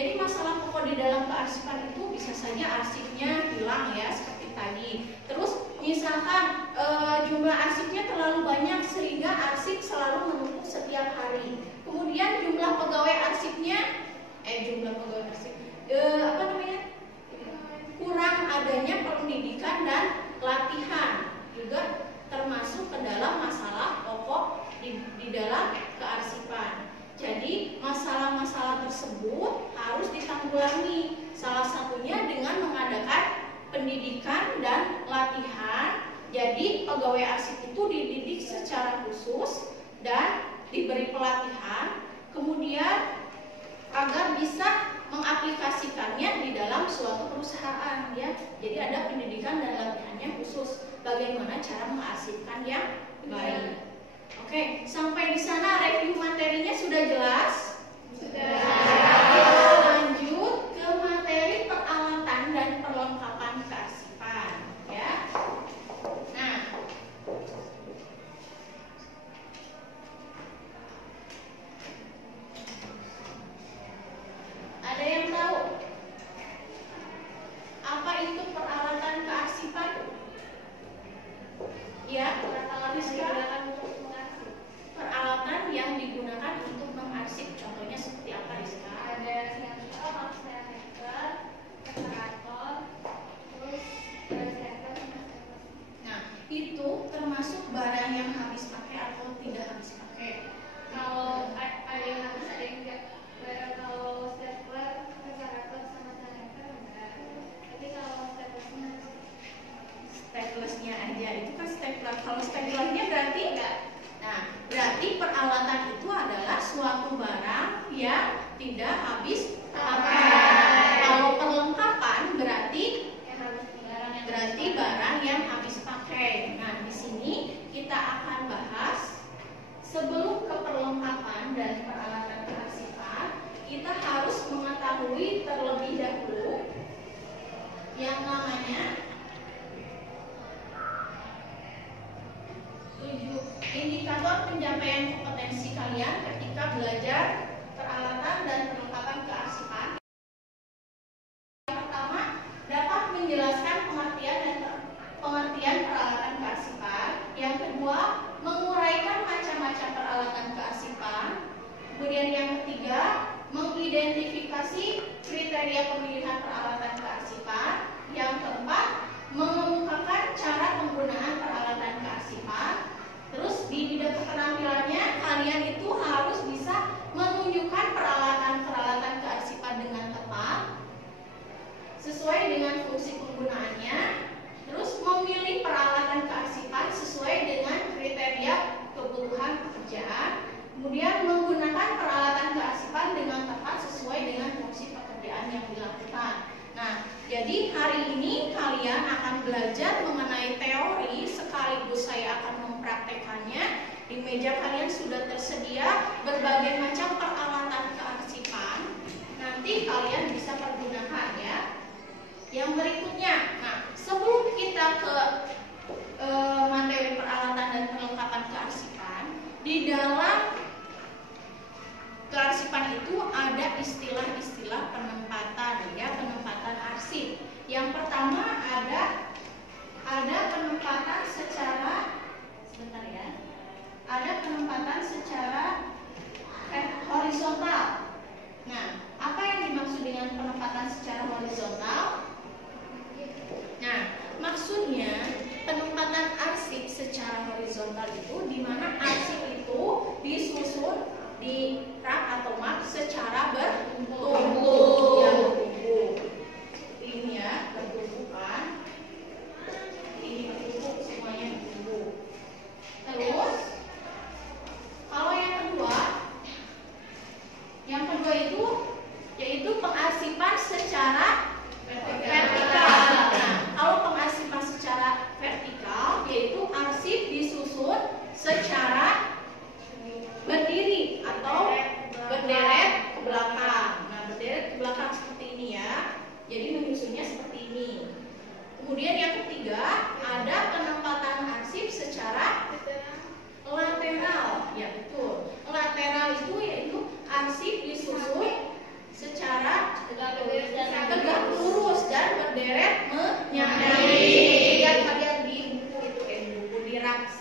Jadi masalah pokok di dalam kearsipan itu bisa saja arsipnya hilang ya seperti tadi. Terus misalkan jumlah arsipnya terlalu banyak sehingga arsip selalu menumpuk setiap hari. Kemudian jumlah pegawai arsipnya kurang adanya pendidikan dan latihan juga termasuk ke dalam masalah pokok di dalam kearsipan. Jadi masalah-masalah tersebut harus ditanggulangi. Salah satunya dengan mengadakan pendidikan dan latihan. Jadi pegawai arsip itu dididik secara khusus dan diberi pelatihan, kemudian agar bisa mengaplikasikannya di dalam suatu perusahaan ya. Jadi ada pendidikan dan latihannya khusus bagaimana cara mengarsipkan yang baik. Oke, sampai di sana review materinya sudah jelas? Sudah. Kita lanjut ke materi peralatan dan perlengkapan kearsipan ya. Nah, ada yang tahu apa itu peralatan kearsipan? Ya, peralatan yang digunakan untuk mengarsip. Contohnya seperti apa, Rizka? Ada sensor, oximeter, temperatur, terus sensor. Nah, itu termasuk barang yang habis pakai atau tidak habis pakai. Kalau ada yang habis, ada yang enggak. Kalau stapler, temperatur sama sensor enggak. Tapi kalau staplernya Staplernya aja itu kan stapler. Kalau staplernya berarti enggak. Nah, berarti peralatan itu adalah suatu barang yang tidak habis pakai. Kalau perlengkapan berarti barang yang habis pakai. Nah, di sini kita akan bahas sebelum ke perlengkapan dan peralatan kearsipan, kita harus mengetahui terlebih dahulu yang namanya 7 indikator pencapaian kompetensi kalian ketika belajar peralatan dan perlengkapan kearsipan. Yang pertama, dapat menjelaskan pengertian peralatan kearsipan. Yang kedua, menguraikan macam-macam peralatan kearsipan. Kemudian yang ketiga, mengidentifikasi kriteria pemilihan peralatan kearsipan. Yang keempat, mengemukakan cara penggunaan peralatan kearsipan. Terus di bidang keterampilannya kalian itu harus bisa menunjukkan peralatan-peralatan kearsipan dengan tepat sesuai dengan fungsi penggunaannya. Terus memilih peralatan kearsipan sesuai dengan kriteria kebutuhan pekerjaan. Kemudian menggunakan peralatan kearsipan dengan tepat sesuai dengan fungsi pekerjaan yang dilakukan. Nah, jadi hari ini kalian akan belajar mengenai teori sekaligus saya akan mempraktekannya. Di meja kalian sudah tersedia berbagai macam peralatan kearsipan. Nanti kalian bisa pergunakan ya. Yang berikutnya, nah sebelum kita ke materi peralatan dan perlengkapan kearsipan, di dalam kearsipan itu ada istilah-istilah penempatan ya, penempatan arsip. Yang pertama ada penempatan secara horizontal. Nah, apa yang dimaksud dengan penempatan secara horizontal? Nah, maksudnya penempatan arsip secara horizontal itu di mana arsip itu disusun di rak atau mak secara bertumpuk. redaksi